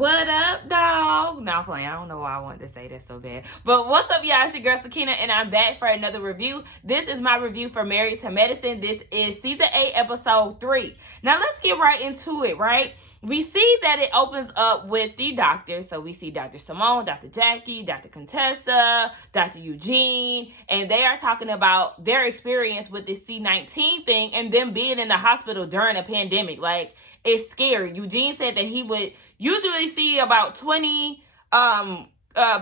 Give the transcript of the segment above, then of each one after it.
What up, dog? No, I'm playing. I don't know why I wanted to say that so bad. But what's up, y'all? It's your girl, Sakina, and I'm back for another review. This is my review for Married to Medicine. This is Season 8, Episode 3. Now, let's get right into it, right? We see that it opens up with the doctors. So we see Dr. Simone, Dr. Jackie, Dr. Contessa, Dr. Eugene, and they are talking about their experience with this C-19 thing and them being in the hospital during a pandemic. Like, it's scary. Eugene said that he would usually see about 20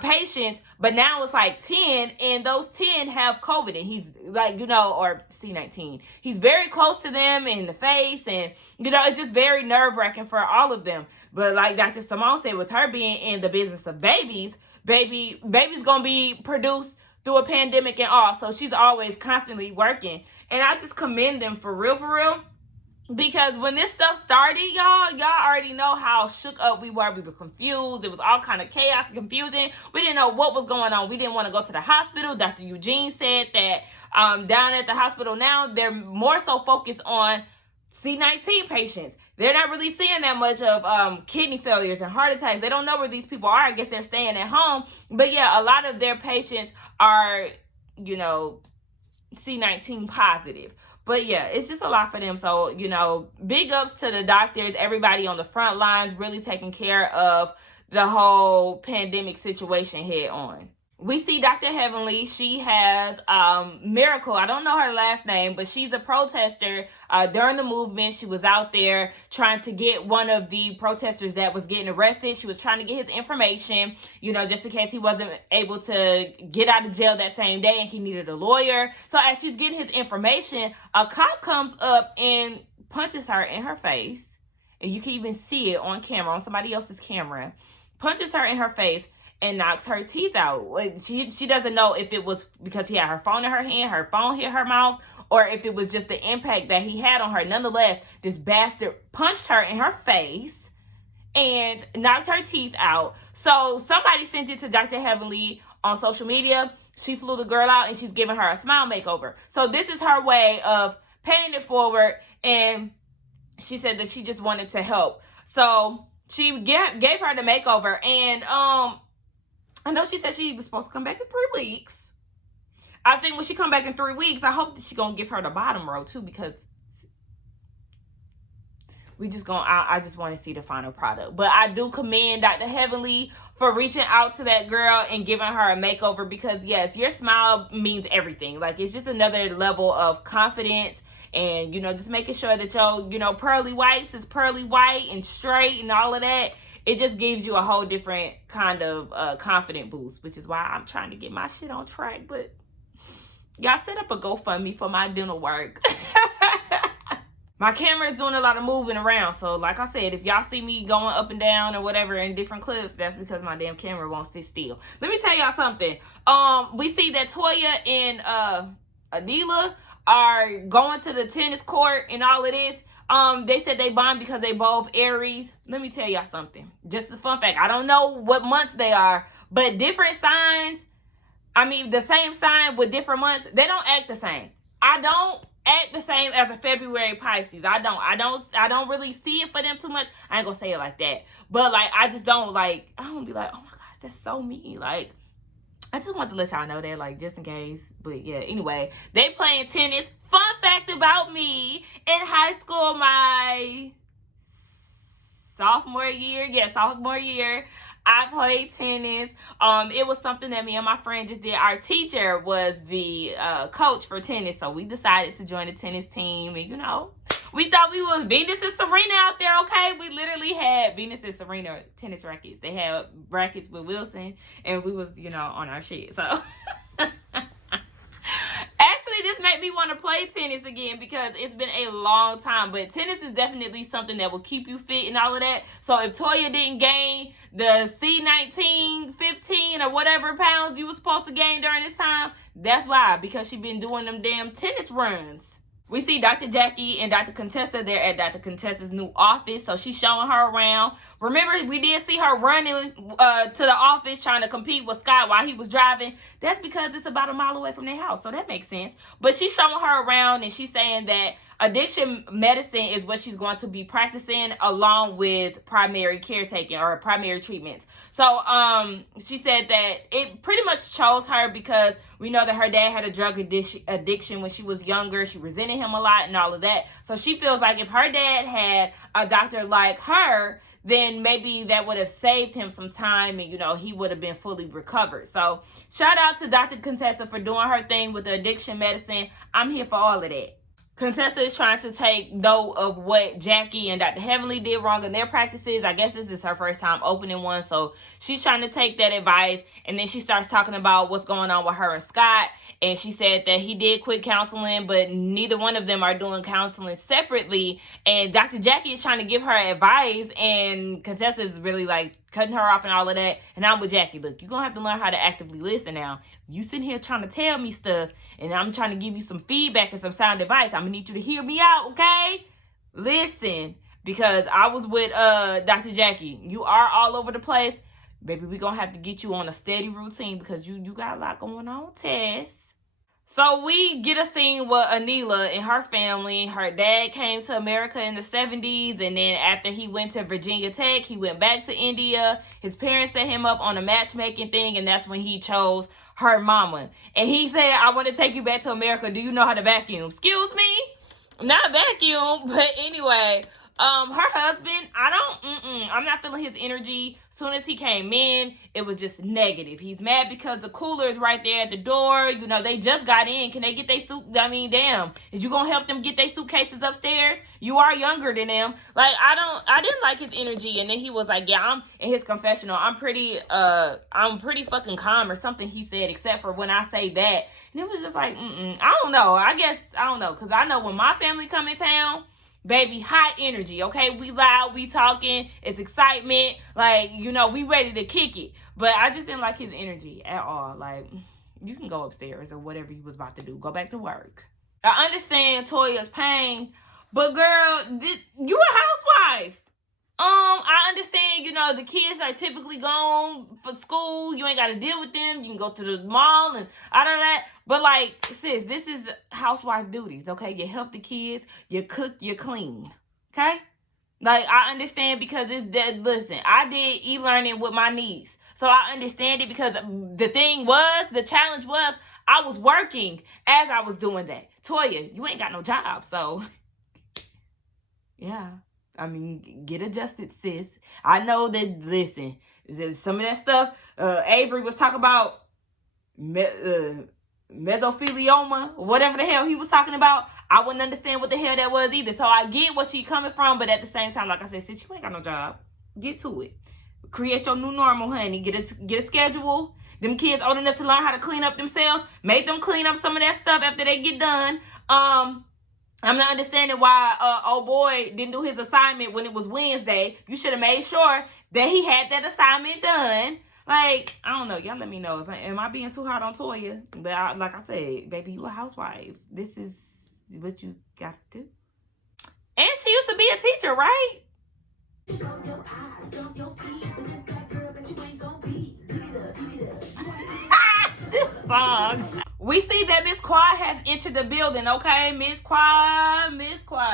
patients, but now it's like 10, and those 10 have COVID, and he's like, or C-19. He's very close to them in the face, and, it's just very nerve-wracking for all of them. But like Dr. Simone said, with her being in the business of baby's gonna be produced through a pandemic and all, so she's always constantly working. And I just commend them for real. Because when this stuff started, y'all already know how shook up we were. We were confused. It was all kind of chaos and confusion. We didn't know what was going on. We didn't want to go to the hospital. Dr. Eugene said that down at the hospital now, they're more so focused on C-19 patients. They're not really seeing that much of kidney failures and heart attacks. They don't know where these people are. I guess they're staying at home. But yeah, a lot of their patients are, C-19 positive. But yeah, it's just a lot for them. So, big ups to the doctors, everybody on the front lines, really taking care of the whole pandemic situation head on. We see Dr. Heavenly. She has Miracle. I don't know her last name, but she's a protester during the movement. She was out there trying to get one of the protesters that was getting arrested. She was trying to get his information, just in case he wasn't able to get out of jail that same day and he needed a lawyer. So as she's getting his information, a cop comes up and punches her in her face. And you can even see it on camera, on somebody else's camera. Punches her in her face and knocks her teeth out. She doesn't know if it was because he had her phone in her hand, her phone hit her mouth, or if it was just the impact that he had on her. Nonetheless, this bastard punched her in her face and knocked her teeth out. So somebody sent it to Dr. Heavenly on social media. She flew the girl out and she's giving her a smile makeover. So this is her way of paying it forward, and she said that she just wanted to help. So she gave her the makeover, and I know she said she was supposed to come back in 3 weeks. I think when she come back in 3 weeks, I hope that she's going to give her the bottom row too, because I just want to see the final product. But I do commend Dr. Heavenly for reaching out to that girl and giving her a makeover, because yes, your smile means everything. Like, it's just another level of confidence, and, just making sure that your, pearly whites is pearly white and straight and all of that. It just gives you a whole different kind of confident boost, which is why I'm trying to get my shit on track. But y'all set up a GoFundMe for my dental work. My camera is doing a lot of moving around. So like I said, if y'all see me going up and down or whatever in different clips, that's because my damn camera won't sit still. Let me tell y'all something. We see that Toya and Anila are going to the tennis court and all of this. They said they bond because they both Aries. Let me tell y'all something. Just a fun fact. I don't know what months they are, but different signs, the same sign with different months, they don't act the same. I don't act the same as a February Pisces. I don't really see it for them too much. I ain't gonna say it like that. But I just don't I don't be like, oh my gosh, that's so me. I just want to let y'all know that, just in case. But yeah, anyway, they playing tennis. Fun fact about me, in high school, my sophomore year, I played tennis. It was something that me and my friend just did. Our teacher was the coach for tennis, so we decided to join the tennis team. And, we thought we was Venus and Serena out there, okay? We literally had Venus and Serena tennis rackets. They had rackets with Wilson, and we was, on our shit. So actually, this made me want to play tennis again, because it's been a long time. But tennis is definitely something that will keep you fit and all of that. So if Toya didn't gain the C-19, 15 or whatever pounds you were supposed to gain during this time, that's why, because she been doing them damn tennis runs. We see Dr. Jackie and Dr. Contessa. They're at Dr. Contessa's new office, so she's showing her around. Remember, we did see her running to the office trying to compete with Scott while he was driving. That's because it's about a mile away from their house, so that makes sense. But she's showing her around, and she's saying that addiction medicine is what she's going to be practicing along with primary caretaking or primary treatments. So she said that it pretty much chose her because we know that her dad had a drug addiction when she was younger. She resented him a lot and all of that. So she feels like if her dad had a doctor like her, then maybe that would have saved him some time and, you know, he would have been fully recovered. So shout out to Dr. Contessa for doing her thing with the addiction medicine. I'm here for all of that. Contessa is trying to take note of what Jackie and Dr. Heavenly did wrong in their practices. I guess this is her first time opening one, so she's trying to take that advice. And then she starts talking about what's going on with her and Scott. And she said that he did quit counseling, but neither one of them are doing counseling separately. And Dr. Jackie is trying to give her advice, and Contessa is really like cutting her off and all of that. And I'm with Jackie. Look, you're going to have to learn how to actively listen now. You sitting here trying to tell me stuff, and I'm trying to give you some feedback and some sound advice. I'm going to need you to hear me out, okay? Listen, because I was with Dr. Jackie. You are all over the place. Baby, we're going to have to get you on a steady routine because you got a lot going on, Tess. So we get a scene with Anila and her family. Her dad came to America in the 70s, and then after he went to Virginia Tech, he went back to India. His parents set him up on a matchmaking thing, and that's when he chose her mama. And he said, I want to take you back to America. Do you know how to vacuum? Excuse me? Not vacuum, but anyway, her husband, I'm not feeling his energy. Soon as he came in, it was just negative. He's mad because the cooler is right there at the door. You know, they just got in. Can they get their suit? I mean, damn. Is you gonna help them get their suitcases upstairs? You are younger than them. Like, I didn't like his energy. And then he was like, yeah, I'm in his confessional. I'm pretty fucking calm or something he said, except for when I say that. And it was just like, I don't know. I don't know. Because I know when my family come in town, baby, high energy, okay? We loud, we talking, it's excitement. Like, you know, we ready to kick it. But I just didn't like his energy at all. Like, you can go upstairs or whatever you was about to do. Go back to work. I understand Toya's pain, but girl, you a housewife. I understand, you know, the kids are typically gone for school. You ain't got to deal with them. You can go to the mall and all of that. But, like, sis, this is housewife duties, okay? You help the kids. You cook. You clean, okay? Like, I understand because listen, I did e-learning with my niece. So I understand it because the challenge was, I was working as I was doing that. Toya, you ain't got no job, so, yeah. I mean, get adjusted, sis. I know that, listen, some of that stuff, Avery was talking about mesothelioma, whatever the hell he was talking about. I wouldn't understand what the hell that was either. So I get what she coming from, but at the same time, like I said, sis, you ain't got no job. Get to it. Create your new normal, honey. Get a schedule. Them kids old enough to learn how to clean up themselves. Make them clean up some of that stuff after they get done. I'm not understanding why old boy didn't do his assignment when it was Wednesday. You should have made sure that he had that assignment done. Like, I don't know. Y'all let me know. Am I being too hard on Toya? But like I said, baby, you a housewife. This is what you got to do. And she used to be a teacher, right? This song. We see that Miss Quad has entered the building, okay? Miss Quad,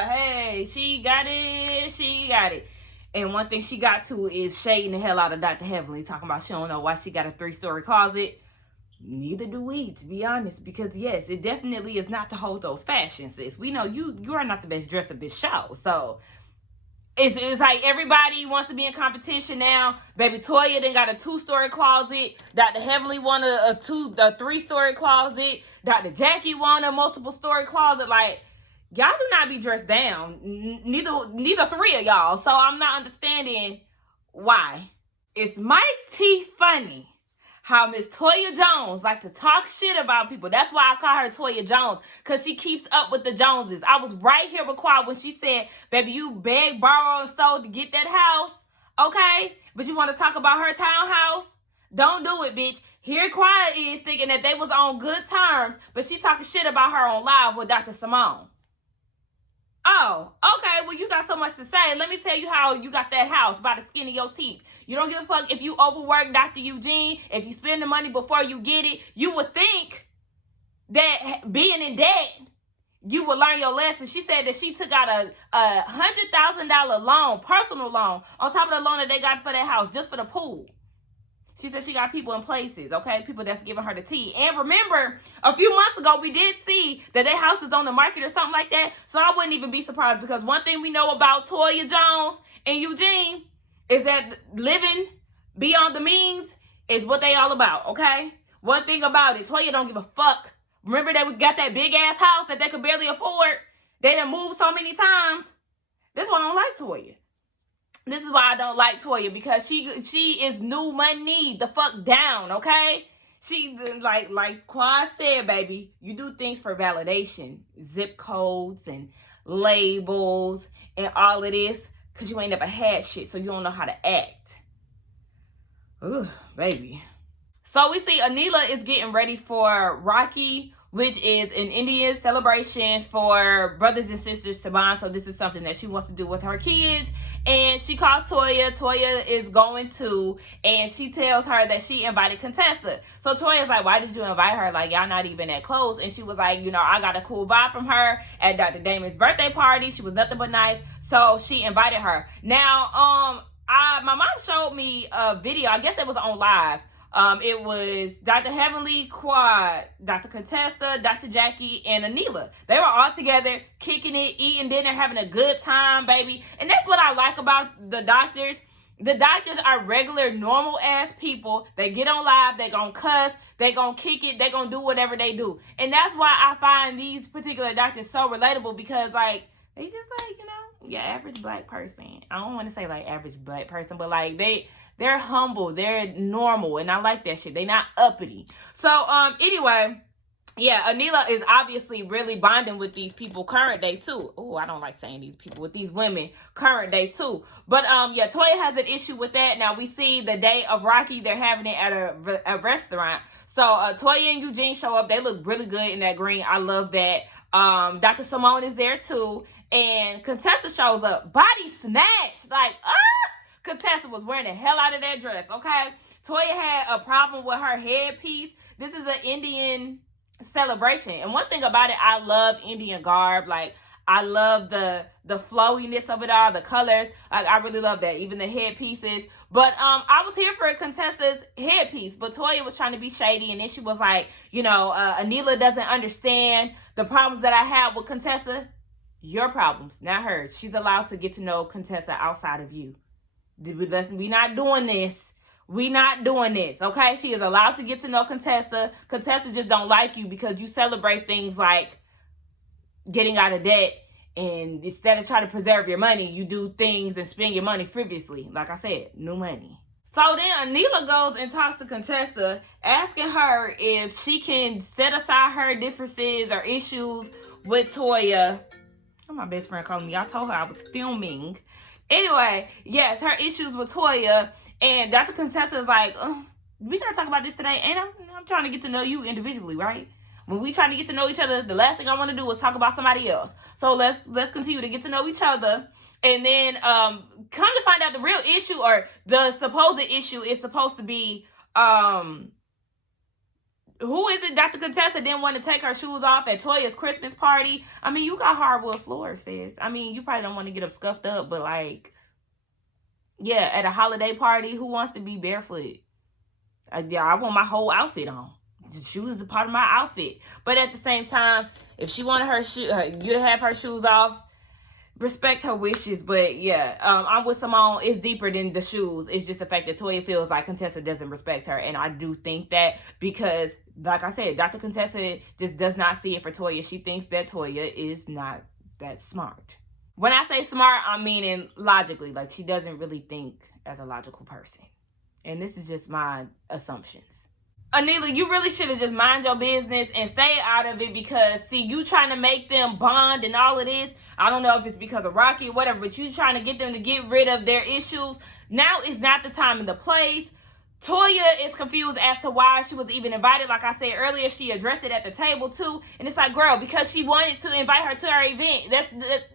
hey, she got it. And one thing she got to is shading the hell out of Dr. Heavenly, talking about she don't know why she got a 3-story closet. Neither do we, to be honest, because yes, it definitely is not to hold those fashions, sis. We know you are not the best dressed of this show, so it's like everybody wants to be in competition now. Baby Toya then got a 2-story closet. Dr. Heavenly wanted a 3-story closet. Dr. Jackie wanted a multiple-story closet. Like, y'all do not be dressed down. Neither three of y'all. So I'm not understanding why. It's mighty funny how Miss Toya Jones like to talk shit about people. That's why I call her Toya Jones, because she keeps up with the Joneses. I was right here with Quad when she said, baby, you begged, borrowed, and stole to get that house, okay? But you want to talk about her townhouse? Don't do it, bitch. Here Quad is thinking that they was on good terms, but she talking shit about her on live with Dr. Simone. Oh, okay, well, you got so much to say. Let me tell you how you got that house by the skin of your teeth. You don't give a fuck if you overwork Dr. Eugene, if you spend the money before you get it. You would think that being in debt you will learn your lesson. She said that she took out a $100,000 loan, personal loan, on top of the loan that they got for that house, just for the pool. She said she got people in places, okay? People that's giving her the tea. And remember, a few months ago, we did see that their house is on the market or something like that. So I wouldn't even be surprised, because one thing we know about Toya Jones and Eugene is that living beyond the means is what they all about, okay? One thing about it, Toya don't give a fuck. Remember that we got that big ass house that they could barely afford? They done moved so many times. That's why I don't like Toya. This is why I don't like Toya, because she is new money. The fuck down, okay? She, like Quad said, baby, you do things for validation. Zip codes and labels and all of this, because you ain't never had shit, so you don't know how to act. Ugh, baby. So we see Anila is getting ready for Rocky, which is an Indian celebration for brothers and sisters to bond. So this is something that she wants to do with her kids. And she calls Toya. Toya is going to, and she tells her that she invited Contessa. So Toya's like, why did you invite her? Like, y'all not even that close. And she was like, you know, I got a cool vibe from her at Dr. Damon's birthday party. She was nothing but nice. So she invited her. Now, my mom showed me a video. I guess it was on live. It was Dr. Heavenly, Quad, Dr. Contessa, Dr. Jackie, and Anila. They were all together, kicking it, eating dinner, having a good time, baby. And that's what I like about the doctors. The doctors are regular, normal-ass people. They get on live, they gonna cuss, they gonna kick it, they gonna do whatever they do. And that's why I find these particular doctors so relatable, because, like, they just, like, you know, your average black person. I don't want to say, like, average black person, but, like, they're humble, they're normal, and I like that shit. They not uppity. So, anyway, yeah, Anila is obviously really bonding with these people current day, too. Oh, I don't like saying these people, with these women current day, too. But, yeah, Toya has an issue with that. Now, we see the day of Rocky, they're having it at a restaurant. So, Toya and Eugene show up. They look really good in that green. I love that. Dr. Simone is there, too. And Contessa shows up. Body snatched. Like, Contessa was wearing the hell out of that dress, okay? Toya had a problem with her headpiece. This is an Indian celebration. And one thing about it, I love Indian garb. Like, I love the flowiness of it all, the colors. Like, I really love that, even the headpieces. But I was here for Contessa's headpiece, but Toya was trying to be shady, and then she was like, you know, Anila doesn't understand the problems that I have with Contessa. Your problems, not hers. She's allowed to get to know Contessa outside of you. We not doing this. We not doing this, okay? She is allowed to get to know Contessa. Contessa just don't like you because you celebrate things like getting out of debt, and instead of trying to preserve your money, you do things and spend your money frivolously. Like I said, no money. So then Anila goes and talks to Contessa, asking her if she can set aside her differences or issues with Toya. Oh, my best friend calling me. I told her I was filming. Anyway, yes, her issues with Toya, and Dr. Contessa is like, we trying to talk about this today, and I'm trying to get to know you individually, right? When we trying to get to know each other, the last thing I want to do is talk about somebody else. So let's continue to get to know each other, and then come to find out the real issue, or the supposed issue, is supposed to be who is it? Dr. Contessa didn't want to take her shoes off at Toya's Christmas party. I mean, you got hardwood floors, sis. I mean, you probably don't want to get them scuffed up, but, like, yeah, at a holiday party, who wants to be barefoot? Yeah, I want my whole outfit on. The shoes is a part of my outfit. But at the same time, if she wanted you to have her shoes off, respect her wishes. But yeah, I'm with Simone. It's deeper than the shoes. It's just the fact that Toya feels like Contessa doesn't respect her. And I do think that, because, like I said, Dr. Contessa just does not see it for Toya. She thinks that Toya is not that smart. When I say smart, I'm meaning logically. Like, she doesn't really think as a logical person. And this is just my assumptions. Anila, you really should have just mind your business and stay out of it, because, see, you trying to make them bond and all of this. I don't know if it's because of Rocky or whatever, but you trying to get them to get rid of their issues. Now is not the time and the place. Toya is confused as to why she was even invited. Like I said earlier, she addressed it at the table too. And it's like, girl, because she wanted to invite her to her event.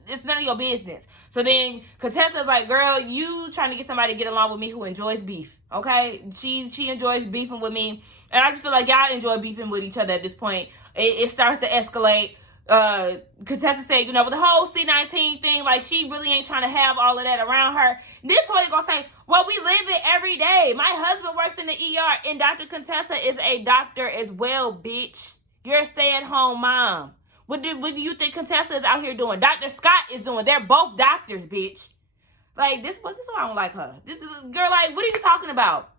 It's none of your business. So then Contessa's like, girl, you trying to get somebody to get along with me who enjoys beef. Okay? She enjoys beefing with me. And I just feel like y'all enjoy beefing with each other at this point. It starts to escalate. Contessa said, you know, with the whole C19 thing, like, she really ain't trying to have all of that around her. Then Toya gonna say, well, we live it every day. My husband works in the ER, and Dr. Contessa is a doctor as well, bitch. You're a stay-at-home mom. What do you think Contessa is out here doing? Dr. Scott is doing. They're both doctors, bitch. Like, this is why I don't like her. This girl, like, what are you talking about?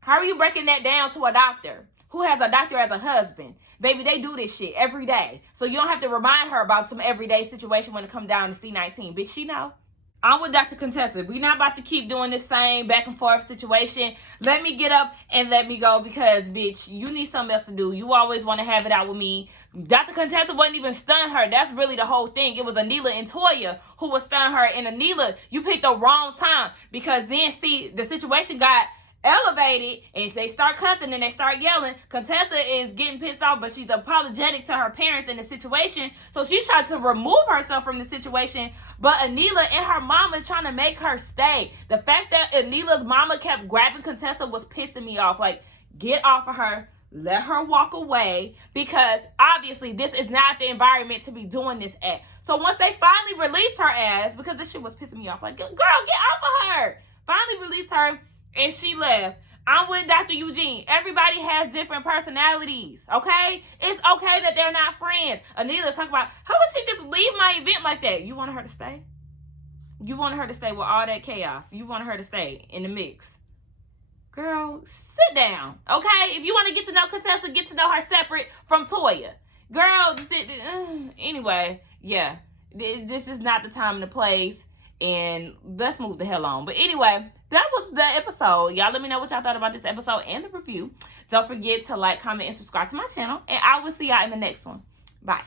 How are you breaking that down to a doctor who has a doctor as a husband? Baby, they do this shit every day. So you don't have to remind her about some everyday situation when it comes down to C19. Bitch, she know. I'm with Dr. Contessa. We not about to keep doing this same back and forth situation. Let me get up and let me go because, bitch, you need something else to do. You always want to have it out with me. Dr. Contessa wasn't even stun her. That's really the whole thing. It was Anila and Toya who was stun her. And Anila, you picked the wrong time because then, see, the situation got elevated and they start cussing and they start yelling. Contessa is getting pissed off, but she's apologetic to her parents in the situation, so she's trying to remove herself from the situation. But Anila and her mama is trying to make her stay. The fact that Anila's mama kept grabbing Contessa was pissing me off. Like, get off of her, let her walk away, because obviously this is not the environment to be doing this at. So once they finally released her ass, because this shit was pissing me off, like, girl, get off of her. Finally released her, and she left. I'm with Dr. Eugene. Everybody has different personalities, okay? It's okay that they're not friends. Anila talking about, how would she just leave my event like that? You wanted her to stay? You wanted her to stay with all that chaos. You wanted her to stay in the mix. Girl, sit down, okay? If you want to get to know Contessa, get to know her separate from Toya. Girl, anyway, yeah. This is not the time and the place. And let's move the hell on. But anyway, that was the episode. Y'all let me know what y'all thought about this episode and the review. Don't forget to like, comment, and subscribe to my channel. And I will see y'all in the next one. Bye.